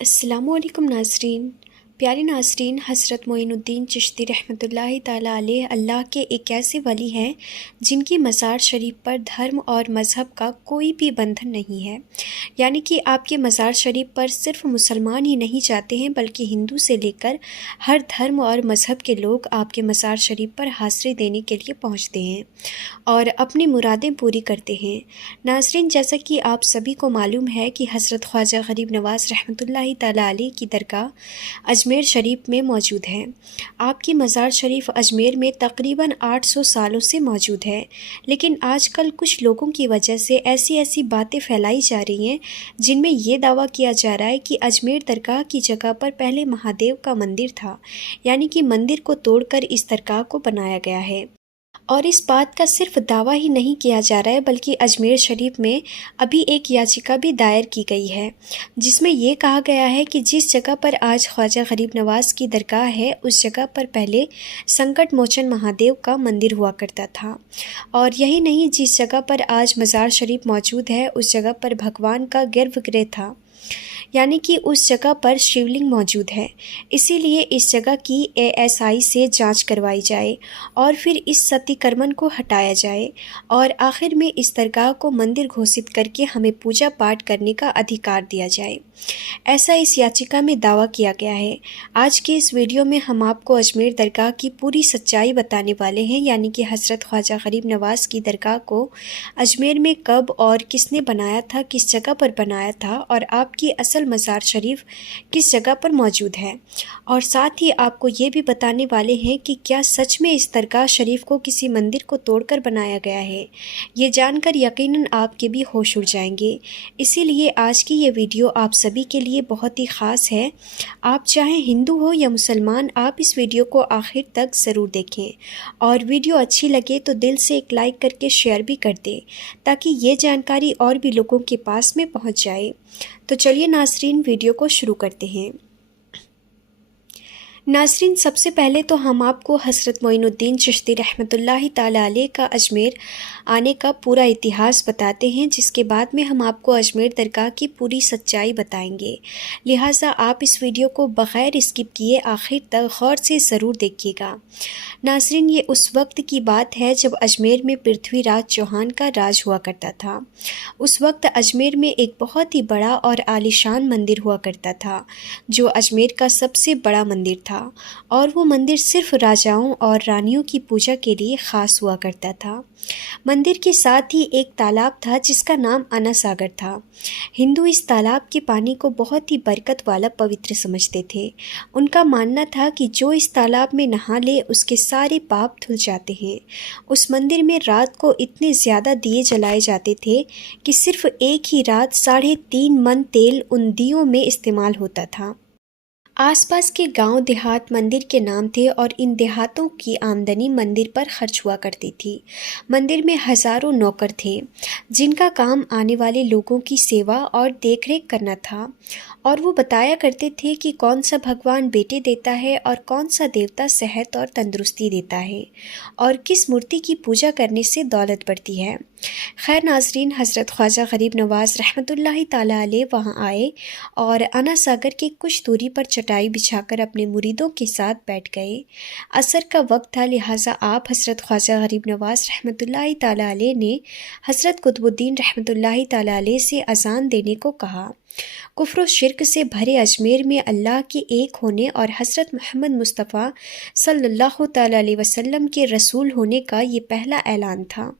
السلام علیکم ناظرین۔ پیارے ناظرین، حضرت معین الدین چشتی رحمۃ اللہ تعالیٰ علیہ اللہ کے ایک ایسے ولی ہیں جن کی مزار شریف پر دھرم اور مذہب کا کوئی بھی بندھن نہیں ہے، یعنی کہ آپ کے مزار شریف پر صرف مسلمان ہی نہیں جاتے ہیں بلکہ ہندو سے لے کر ہر دھرم اور مذہب کے لوگ آپ کے مزار شریف پر حاضری دینے کے لیے پہنچتے ہیں اور اپنی مرادیں پوری کرتے ہیں۔ ناظرین، جیسا کہ آپ سبھی کو معلوم ہے کہ حضرت خواجہ غریب نواز رحمۃ اللہ تعالیٰ علیہ کی درگاہ اجمیر شریف میں موجود ہے۔ آپ کی مزار شریف اجمیر میں تقریباً 800 سالوں سے موجود ہے، لیکن آج کل کچھ لوگوں کی وجہ سے ایسی باتیں پھیلائی جا رہی ہیں جن میں یہ دعویٰ کیا جا رہا ہے کہ اجمیر درگاہ کی جگہ پر پہلے مہادیو کا مندر تھا، یعنی کہ مندر کو توڑ کر اس درگاہ کو بنایا گیا ہے۔ اور اس بات کا صرف دعویٰ ہی نہیں کیا جا رہا ہے بلکہ اجمیر شریف میں ابھی ایک یاچکا بھی دائر کی گئی ہے جس میں یہ کہا گیا ہے کہ جس جگہ پر آج خواجہ غریب نواز کی درگاہ ہے اس جگہ پر پہلے سنکٹ موچن مہادیو کا مندر ہوا کرتا تھا، اور یہی نہیں، جس جگہ پر آج مزار شریف موجود ہے اس جگہ پر بھگوان کا گربھ گرہ تھا، یعنی کہ اس جگہ پر شیولنگ موجود ہے۔ اسی لیے اس جگہ کی ASI سے جانچ کروائی جائے اور پھر اس ستی کرمن کو ہٹایا جائے اور آخر میں اس درگاہ کو مندر گھوشت کر کے ہمیں پوجا پاٹ کرنے کا ادھیکار دیا جائے، ایسا اس یاچکا میں دعویٰ کیا گیا ہے۔ آج کے اس ویڈیو میں ہم آپ کو اجمیر درگاہ کی پوری سچائی بتانے والے ہیں، یعنی کہ حضرت خواجہ غریب نواز کی درگاہ کو اجمیر میں کب اور کس نے بنایا تھا، کس جگہ پر بنایا تھا، اور آپ کی اصل مزار شریف کس جگہ پر موجود ہے، اور ساتھ ہی آپ کو یہ بھی بتانے والے ہیں کہ کیا سچ میں اس درگاہ شریف کو کسی مندر کو توڑ کر بنایا گیا ہے۔ یہ جان کر یقیناً آپ کے بھی ہوش اڑ جائیں گے، اسی لیے آج کی یہ ویڈیو آپ سبھی کے لیے بہت ہی خاص ہے۔ آپ چاہے ہندو ہو یا مسلمان، آپ اس ویڈیو کو آخر تک ضرور دیکھیں، اور ویڈیو اچھی لگے تو دل سے ایک لائک کر کے شیئر بھی کر دیں تاکہ یہ جانکاری اور بھی لوگوں کے پاس میں پہنچ جائے۔ تو چلیے ناظرین، ویڈیو کو شروع کرتے ہیں۔ ناظرین، سب سے پہلے تو ہم آپ کو حضرت معین الدین چشتی رحمۃ اللہ تعالیٰ علیہ کا اجمیر آنے کا پورا اتہاس بتاتے ہیں، جس کے بعد میں ہم آپ کو اجمیر درگاہ کی پوری سچائی بتائیں گے، لہٰذا آپ اس ویڈیو کو بغیر اسکپ کیے آخر تک غور سے ضرور دیکھیے گا۔ ناظرین، یہ اس وقت کی بات ہے جب اجمیر میں پرتھوی راج چوہان کا راج ہوا کرتا تھا۔ اس وقت اجمیر میں ایک بہت ہی بڑا اور عالیشان مندر ہوا کرتا تھا جو اجمیر کا سب سے بڑا مندر تھا، اور وہ مندر صرف راجاؤں اور رانیوں کی پوجا کے لیے خاص ہوا کرتا تھا۔ مندر کے ساتھ ہی ایک تالاب تھا جس کا نام انا ساگر تھا۔ ہندو اس تالاب کے پانی کو بہت ہی برکت والا پوتر سمجھتے تھے۔ ان کا ماننا تھا کہ جو اس تالاب میں نہا لے اس کے سارے پاپ دھل جاتے ہیں۔ اس مندر میں رات کو اتنے زیادہ دیے جلائے جاتے تھے کہ صرف ایک ہی رات 3.5 من تیل ان دیوں میں استعمال ہوتا تھا۔ آس پاس کے گاؤں دیہات مندر کے نام تھے اور ان دیہاتوں کی آمدنی مندر پر خرچ ہوا کرتی تھی۔ مندر میں ہزاروں نوکر تھے جن کا کام آنے والے لوگوں کی سیوا اور دیکھ ریکھ کرنا تھا، اور وہ بتایا کرتے تھے کہ کون سا بھگوان بیٹے دیتا ہے اور کون سا دیوتا صحت اور تندرستی دیتا ہے، اور کس مورتی کی پوجا کرنے سے دولت بڑھتی ہے۔ خیر ناظرین، حضرت خواجہ غریب نواز رحمۃ اللہ تعالیٰ علیہ وہاں آئے اور انا ساگر کے کچھ دوری پر چٹائی بچھا کر اپنے مریدوں کے ساتھ بیٹھ گئے۔ عصر کا وقت تھا، لہٰذا آپ حضرت خواجہ غریب نواز رحمۃ اللہ تعالیٰ علیہ نے حضرت قطب الدین رحمۃ اللہ تعالیٰ علیہ سے اذان دینے کو کہا۔ کفر و شرک سے بھرے اجمیر میں اللہ کے ایک ہونے اور حضرت محمد مصطفیٰ صلی اللہ تعالیٰ علیہ وسلم کے رسول ہونے کا یہ پہلا اعلان تھا۔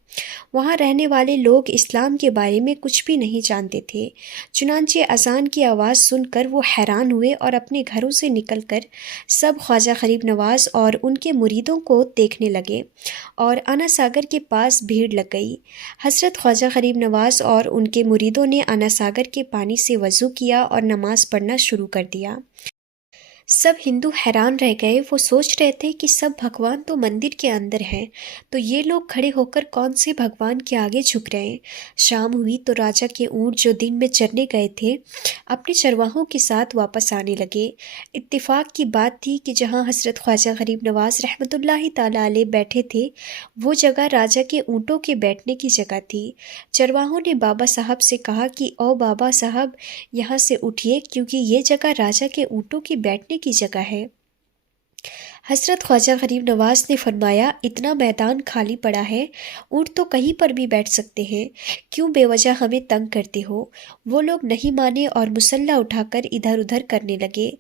وہاں رہنے والے لوگ اسلام کے بارے میں کچھ بھی نہیں جانتے تھے، چنانچہ اذان کی آواز سن کر وہ حیران ہوئے اور اپنے گھروں سے نکل کر سب خواجہ غریب نواز اور ان کے مریدوں کو دیکھنے لگے، اور انا ساگر کے پاس بھیڑ لگ گئی۔ حضرت خواجہ غریب نواز اور ان کے مریدوں نے انا ساگر کے پانی سے وضو کیا اور نماز پڑھنا شروع کر دیا۔ سب ہندو حیران رہ گئے۔ وہ سوچ رہے تھے کہ سب بھگوان تو مندر کے اندر ہیں، تو یہ لوگ کھڑے ہو کر کون سے بھگوان کے آگے جھک رہے ہیں۔ شام ہوئی تو راجا کے اونٹ جو دن میں چرنے گئے تھے اپنے چرواہوں کے ساتھ واپس آنے لگے۔ اتفاق کی بات تھی کہ جہاں حضرت خواجہ غریب نواز رحمۃ اللہ تعالیٰ علیہ بیٹھے تھے وہ جگہ راجا کے اونٹوں کے بیٹھنے کی جگہ تھی۔ چرواہوں نے بابا صاحب سے کہا کہ او بابا صاحب یہاں سے اٹھیے، کیونکہ یہ جگہ راجا کے اونٹوں کے بیٹھنے کی جگہ ہے۔ حضرت خواجہ غریب نواز نے فرمایا اتنا میدان خالی پڑا ہے، اونٹ تو کہیں پر بھی بیٹھ سکتے ہیں، کیوں بے وجہ ہمیں تنگ کرتے ہو؟ وہ لوگ نہیں مانے اور مسلح اٹھا کر ادھر ادھر کرنے لگے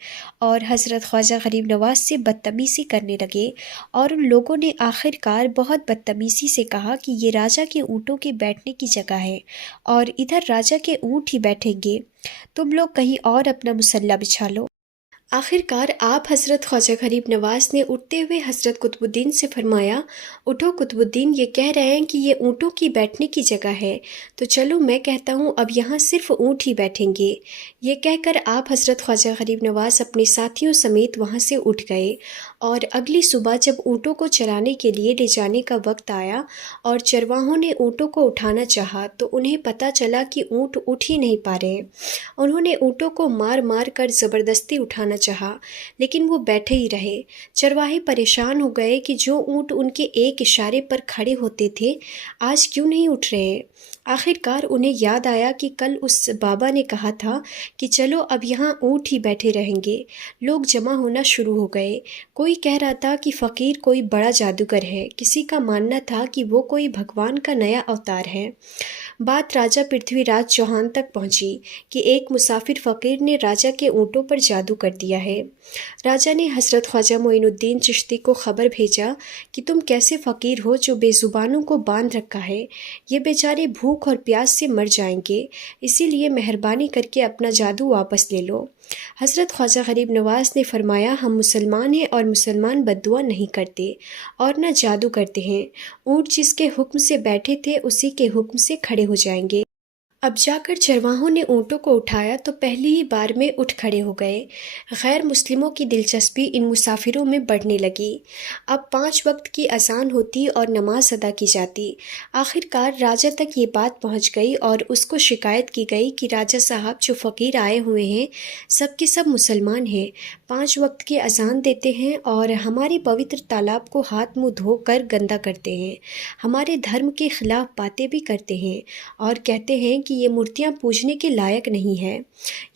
اور حضرت خواجہ غریب نواز سے بدتمیزی کرنے لگے، اور ان لوگوں نے آخر کار بہت بدتمیزی سے کہا کہ یہ راجا کے اونٹوں کے بیٹھنے کی جگہ ہے اور ادھر راجا کے اونٹ ہی بیٹھیں گے، تم لوگ کہیں اور اپنا مسلح بچھا لو۔ آخر کار آپ حضرت خواجہ غریب نواز نے اٹھتے ہوئے حضرت قطب الدین سے فرمایا اٹھو قطب الدین، یہ کہہ رہے ہیں کہ یہ اونٹوں کی بیٹھنے کی جگہ ہے، تو چلو میں کہتا ہوں اب یہاں صرف اونٹ ہی بیٹھیں گے۔ یہ کہہ کر آپ حضرت خواجہ غریب نواز اپنے ساتھیوں سمیت وہاں سے اٹھ گئے، اور اگلی صبح جب اونٹوں کو چرانے کے لیے لے جانے کا وقت آیا اور چرواہوں نے اونٹوں کو اٹھانا چاہا تو انہیں پتہ چلا کہ اونٹ اٹھ ہی نہیں پا رہے۔ انہوں نے اونٹوں کو مار مار کر زبردستی اٹھانا چاہا لیکن وہ بیٹھے ہی رہے۔ چرواہے پریشان ہو گئے کہ جو اونٹ ان کے ایک اشارے پر کھڑے ہوتے تھے آج کیوں نہیں اٹھ رہے۔ آخر کار انہیں یاد آیا کہ کل اس بابا نے کہا تھا کہ چلو اب یہاں اونٹ ہی بیٹھے رہیں گے۔ لوگ جمع ہونا شروع ہو گئے۔ کوئی کہہ رہا تھا کہ فقیر کوئی بڑا جادوگر ہے، کسی کا ماننا تھا کہ وہ کوئی بھگوان کا نیا اوتار ہے۔ بات راجہ پرتھوی راج چوہان تک پہنچی کہ ایک مسافر فقیر نے راجہ کے اونٹوں پر جادو کر دیا ہے۔ راجہ نے حضرت خواجہ معین الدین چشتی کو خبر بھیجا کہ تم کیسے فقیر ہو جو بے زبانوں کو باندھ رکھا ہے، یہ بیچارے بھوک اور پیاس سے مر جائیں گے، اسی لیے مہربانی کر کے اپنا جادو واپس لے لو۔ حضرت خواجہ غریب نواز نے فرمایا ہم مسلمان ہیں اور مسلمان بددعا نہیں کرتے اور نہ جادو کرتے ہیں، اونٹ جس کے حکم سے بیٹھے تھے اسی کے حکم سے کھڑے ہو جائیں گے۔ اب جا کر چرواہوں نے اونٹوں کو اٹھایا تو پہلی ہی بار میں اٹھ کھڑے ہو گئے۔ غیر مسلموں کی دلچسپی ان مسافروں میں بڑھنے لگی۔ اب 5 وقت کی اذان ہوتی اور نماز ادا کی جاتی۔ آخر کار راجہ تک یہ بات پہنچ گئی اور اس کو شکایت کی گئی کہ راجہ صاحب جو فقیر آئے ہوئے ہیں سب کے سب مسلمان ہیں، 5 وقت کی اذان دیتے ہیں اور ہمارے پوتر تالاب کو ہاتھ منہ دھو کر گندا کرتے ہیں، ہمارے دھرم کے خلاف باتیں بھی کرتے ہیں اور کہتے ہیں کہ یہ مورتیاں پوجنے کے لائق نہیں ہے،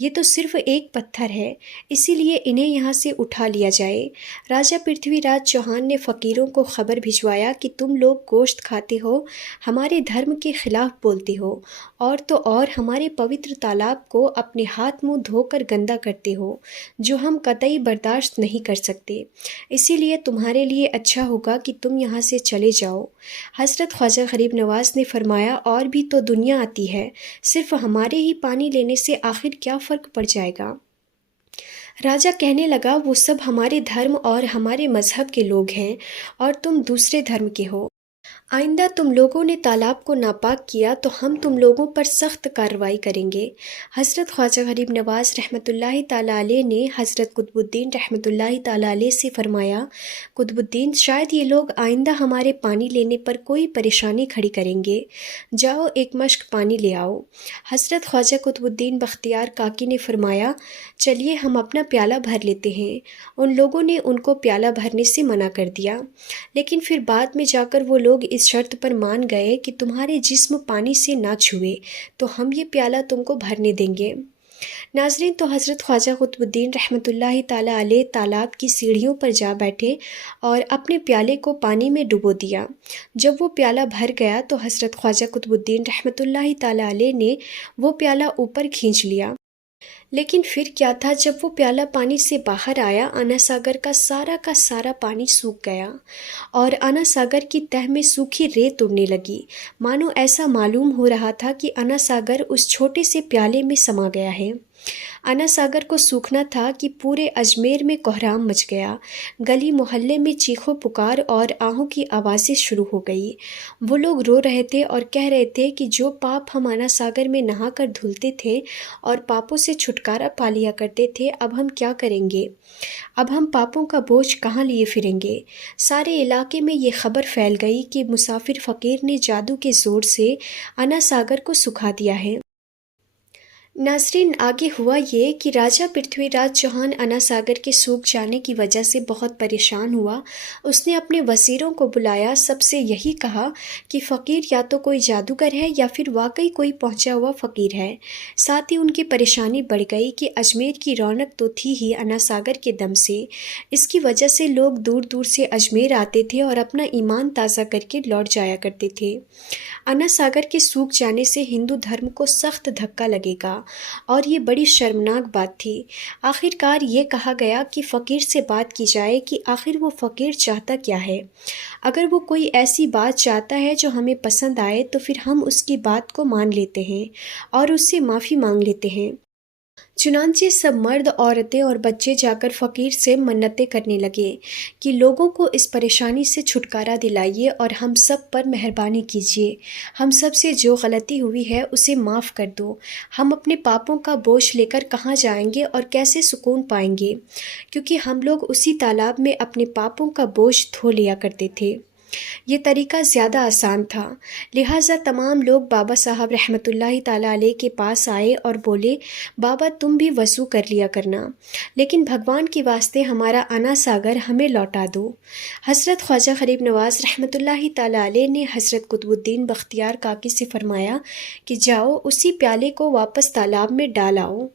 یہ تو صرف ایک پتھر ہے، اسی لیے انہیں یہاں سے اٹھا لیا جائے۔ راجہ پرتھوی راج چوہان نے فقیروں کو خبر بھجوایا کہ تم لوگ گوشت کھاتے ہو، ہمارے دھرم کے خلاف بولتے ہو، اور تو اور ہمارے پوتر تالاب کو اپنے ہاتھ منہ دھو کر گندا کرتے ہو، جو ہم قطعی برداشت نہیں کر سکتے، اسی لیے تمہارے لیے اچھا ہوگا کہ تم یہاں سے چلے جاؤ۔ حضرت خواجہ غریب نواز نے فرمایا اور بھی تو دنیا آتی ہے، صرف ہمارے ہی پانی لینے سے آخر کیا فرق پڑ جائے گا؟ راجہ کہنے لگا وہ سب ہمارے دھرم اور ہمارے مذہب کے لوگ ہیں اور تم دوسرے دھرم کے ہو، آئندہ تم لوگوں نے تالاب کو ناپاک کیا تو ہم تم لوگوں پر سخت کارروائی کریں گے۔ حضرت خواجہ غریب نواز رحمۃ اللہ تعالیٰ علیہ نے حضرت قطب الدین رحمۃ اللہ تعالیٰ علیہ سے فرمایا قطب الدین شاید یہ لوگ آئندہ ہمارے پانی لینے پر کوئی پریشانی کھڑی کریں گے، جاؤ ایک مشک پانی لے آؤ۔ حضرت خواجہ قطب الدین بختیار کاکی نے فرمایا چلیے ہم اپنا پیالہ بھر لیتے ہیں۔ ان لوگوں نے ان کو پیالہ بھرنے سے منع کر دیا، لیکن پھر بعد میں جا کر وہ لوگ اس شرط پر مان گئے کہ تمہارے جسم پانی سے نہ چھوئے تو ہم یہ پیالہ تم کو بھرنے دیں گے۔ ناظرین، تو حضرت خواجہ قطب الدین رحمۃ اللہ تعالیٰ علیہ تالاب کی سیڑھیوں پر جا بیٹھے اور اپنے پیالے کو پانی میں ڈبو دیا۔ جب وہ پیالہ بھر گیا تو حضرت خواجہ قطب الدین رحمۃ اللہ تعالیٰ علیہ نے وہ پیالہ اوپر کھینچ لیا، لیکن پھر کیا تھا جب وہ پیالہ پانی سے باہر آیا انا ساگر کا سارا پانی سوکھ گیا اور انا ساگر کی تہہ میں سوکھی ریت اڑنے لگی، مانو ایسا معلوم ہو رہا تھا کہ انا ساگر اس چھوٹے سے پیالے میں سما گیا ہے۔ انا ساگر کو سوکھنا تھا کہ پورے اجمیر میں کوہرام مچ گیا۔ گلی محلے میں چیخو پکار اور آہوں کی آوازیں شروع ہو گئی۔ وہ لوگ رو رہے تھے اور کہہ رہے تھے کہ جو پاپ ہم انا ساگر میں نہا کر دھلتے تھے اور پاپوں سے چھٹکارا پا لیا کرتے تھے، اب ہم کیا کریں گے؟ اب ہم پاپوں کا بوجھ کہاں لیے پھریں گے؟ سارے علاقے میں یہ خبر پھیل گئی کہ مسافر فقیر نے جادو کے زور سے انا ساگر کو سکھا دیا ہے۔ ناظرین، آگے ہوا یہ کہ راجہ پرتھوی راج چوہان انا ساگر کے سوکھ جانے کی وجہ سے بہت پریشان ہوا۔ اس نے اپنے وزیروں کو بلایا، سب سے یہی کہا کہ فقیر یا تو کوئی جادوگر ہے یا پھر واقعی کوئی پہنچا ہوا فقیر ہے۔ ساتھ ہی ان کی پریشانی بڑھ گئی کہ اجمیر کی رونق تو تھی ہی انا ساگر کے دم سے، اس کی وجہ سے لوگ دور دور سے اجمیر آتے تھے اور اپنا ایمان تازہ کر کے لوٹ جایا کرتے تھے۔ انا ساگر کے سوکھ جانے سے ہندو دھرم کو سخت دھکا لگے گا اور یہ بڑی شرمناک بات تھی۔ آخر کار یہ کہا گیا کہ فقیر سے بات کی جائے کہ آخر وہ فقیر چاہتا کیا ہے۔ اگر وہ کوئی ایسی بات چاہتا ہے جو ہمیں پسند آئے تو پھر ہم اس کی بات کو مان لیتے ہیں اور اس سے معافی مانگ لیتے ہیں۔ چنانچہ سب مرد، عورتیں اور بچے جا کر فقیر سے منتیں کرنے لگے کہ لوگوں کو اس پریشانی سے چھٹکارا دلائیے اور ہم سب پر مہربانی کیجیے، ہم سب سے جو غلطی ہوئی ہے اسے معاف کر دو۔ ہم اپنے پاپوں کا بوجھ لے کر کہاں جائیں گے اور کیسے سکون پائیں گے، کیونکہ ہم لوگ اسی تالاب میں اپنے پاپوں کا بوجھ دھو لیا کرتے تھے۔ یہ طریقہ زیادہ آسان تھا، لہٰذا تمام لوگ بابا صاحب رحمۃ اللہ تعالیٰ علیہ کے پاس آئے اور بولے، بابا تم بھی وضو کر لیا کرنا، لیکن بھگوان کے واسطے ہمارا انا ساگر ہمیں لوٹا دو۔ حضرت خواجہ غریب نواز رحمۃ اللہ تعالیٰ علیہ نے حضرت قطب الدین بختیار کاکی سے فرمایا کہ جاؤ اسی پیالے کو واپس تالاب میں ڈال آؤ۔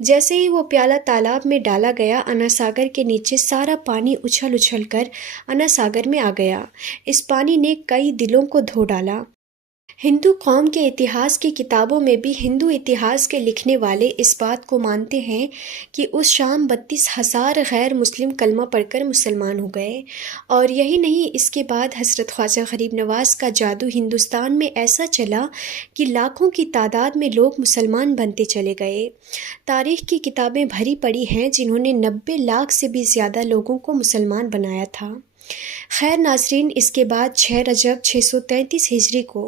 جیسے ہی وہ پیالہ تالاب میں ڈالا گیا، انا ساگر کے نیچے سارا پانی اچھل اچھل کر انا ساگر میں آ گیا۔ اس پانی نے کئی دلوں کو دھو ڈالا۔ ہندو قوم کے اتہاس کی کتابوں میں بھی ہندو اتہاس کے لکھنے والے اس بات کو مانتے ہیں کہ اس شام 32,000 غیر مسلم کلمہ پڑھ کر مسلمان ہو گئے، اور یہی نہیں، اس کے بعد حضرت خواجہ غریب نواز کا جادو ہندوستان میں ایسا چلا کہ لاکھوں کی تعداد میں لوگ مسلمان بنتے چلے گئے۔ تاریخ کی کتابیں بھری پڑی ہیں جنہوں نے 90 لاکھ سے بھی زیادہ لوگوں کو مسلمان بنایا تھا۔ خیر ناظرین، اس کے بعد 6 رجب 633 ہجری کو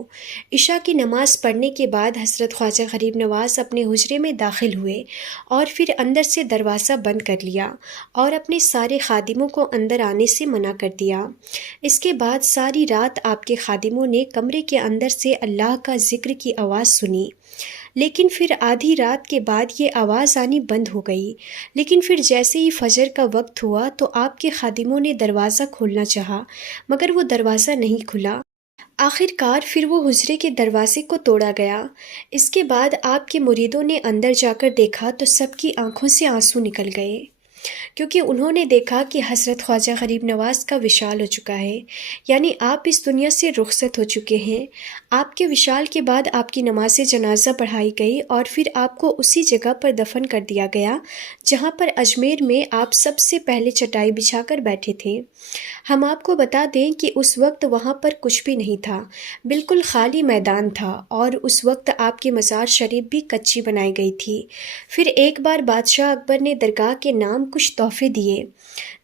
عشاء کی نماز پڑھنے کے بعد حضرت خواجہ غریب نواز اپنے حجرے میں داخل ہوئے اور پھر اندر سے دروازہ بند کر لیا اور اپنے سارے خادموں کو اندر آنے سے منع کر دیا۔ اس کے بعد ساری رات آپ کے خادموں نے کمرے کے اندر سے اللہ کا ذکر کی آواز سنی، لیکن پھر آدھی رات کے بعد یہ آواز آنی بند ہو گئی۔ لیکن پھر جیسے ہی فجر کا وقت ہوا تو آپ کے خادموں نے دروازہ کھولنا چاہا، مگر وہ دروازہ نہیں کھلا۔ آخر کار پھر وہ حجرے کے دروازے کو توڑا گیا۔ اس کے بعد آپ کے مریدوں نے اندر جا کر دیکھا تو سب کی آنکھوں سے آنسو نکل گئے، کیونکہ انہوں نے دیکھا کہ حضرت خواجہ غریب نواز کا وشال ہو چکا ہے، یعنی آپ اس دنیا سے رخصت ہو چکے ہیں۔ آپ کے وشال کے بعد آپ کی نماز جنازہ پڑھائی گئی اور پھر آپ کو اسی جگہ پر دفن کر دیا گیا جہاں پر اجمیر میں آپ سب سے پہلے چٹائی بچھا کر بیٹھے تھے۔ ہم آپ کو بتا دیں کہ اس وقت وہاں پر کچھ بھی نہیں تھا، بالکل خالی میدان تھا، اور اس وقت آپ کی مزار شریف بھی کچی بنائی گئی تھی۔ پھر ایک بار بادشاہ اکبر نے درگاہ کے نام کچھ تحفے دیے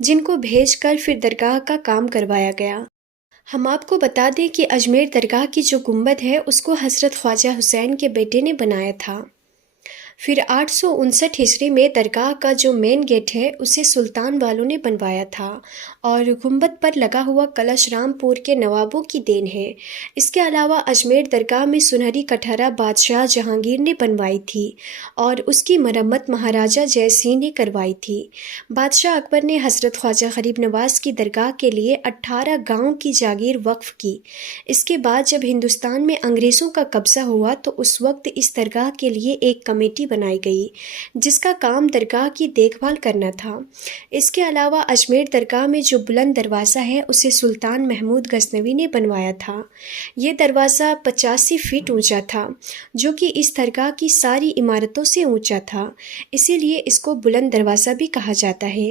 جن کو بھیج کر پھر درگاہ کا کام کروایا گیا۔ ہم آپ کو بتا دیں کہ اجمیر درگاہ کی جو گنبد ہے اس کو حضرت خواجہ حسین کے بیٹے نے بنایا تھا۔ پھر 859 ہجری میں درگاہ کا جو مین گیٹ ہے اسے سلطان والوں نے بنوایا تھا، اور گنبد پر لگا ہوا کلش رام پور کے نوابوں کی دین ہے۔ اس کے علاوہ اجمیر درگاہ میں سنہری کٹہرہ بادشاہ جہانگیر نے بنوائی تھی اور اس کی مرمت مہاراجہ جے سنگھ نے کروائی تھی۔ بادشاہ اکبر نے حضرت خواجہ غریب نواز کی درگاہ کے لیے 18 گاؤں کی جاگیر وقف کی۔ اس کے بعد جب ہندوستان میں انگریزوں کا قبضہ ہوا تو اس وقت اس درگاہ کے لیے ایک کمیٹی بنائی گئی جس کا کام درگاہ کی دیکھ بھال کرنا تھا۔ اس کے علاوہ اجمیر درگاہ میں جو بلند دروازہ ہے اسے سلطان محمود غزنوی نے بنوایا تھا۔ یہ دروازہ 85 فٹ اونچا تھا، جو کہ اس درگاہ کی ساری عمارتوں سے اونچا تھا، اسی لیے اس کو بلند دروازہ بھی کہا جاتا ہے۔